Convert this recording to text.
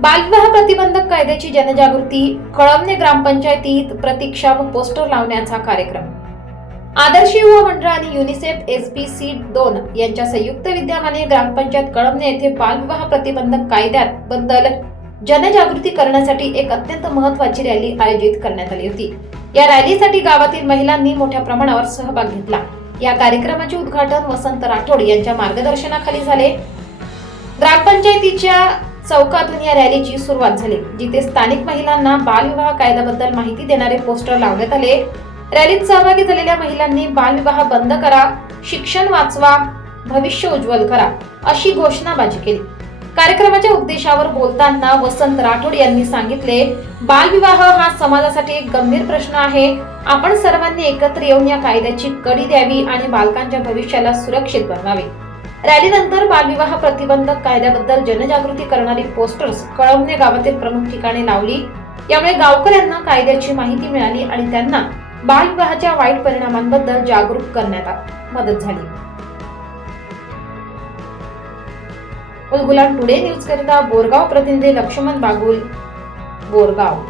बालविवाह प्रतिबंधक कायद्याची जनजागृती कळमने ग्रामपंचायतीत प्रतीक्षा व पोस्टर लावण्याचा कार्यक्रम. आदर्श युवा मंडळ आणि युनिसेफ एस बी सी दोन यांच्या संयुक्त विद्यमाने ग्रामपंचायत कळमने येथे बालविवाह प्रतिबंधक कायद्यात बद्दल जनजागृती करण्यासाठी एक अत्यंत महत्वाची रॅली आयोजित करण्यात आली होती. या रॅलीसाठी गावातील महिलांनी मोठ्या प्रमाणावर सहभाग घेतला. या कार्यक्रमाचे उद्घाटन वसंत राठोड यांच्या मार्गदर्शनाखाली झाले. ग्रामपंचायतीच्या चौकातून या रॅलीची सुरुवात झाली जिथे स्थानिक महिलांना बालविवाह कायद्याबद्दल माहिती देणारे पोस्टर लावण्यात आले. रॅलीत सहभागी झालेल्या महिलांनी बालविवाह बंद करा शिक्षण वाचवा भविष्य उज्ज्वल करा अशी घोषणाबाजी केली. कार्यक्रमाच्या उद्देशावर बोलताना वसंत राठोड यांनी सांगितले बालविवाह हा समाजासाठी एक गंभीर प्रश्न आहे. आपण सर्वांनी एकत्र येऊन या कायद्याची कडी द्यावी आणि बालकांच्या भविष्याला सुरक्षित बनवावे. रॅलीनंतर बालविवाह प्रतिबंधक कायद्याबद्दल जनजागृती करणारी पोस्टर्स कळमने गावातील प्रमुख ठिकाणी लावली. यामुळे गावकऱ्यांना कायद्याची माहिती मिळाली आणि त्यांना बालविवाहाच्या वाईट परिणामांबद्दल जागरूक करण्यात मदत झाली. उलगुलान टुडे न्यूज करिता बोरगाव प्रतिनिधी लक्ष्मण बागुल बोरगाव.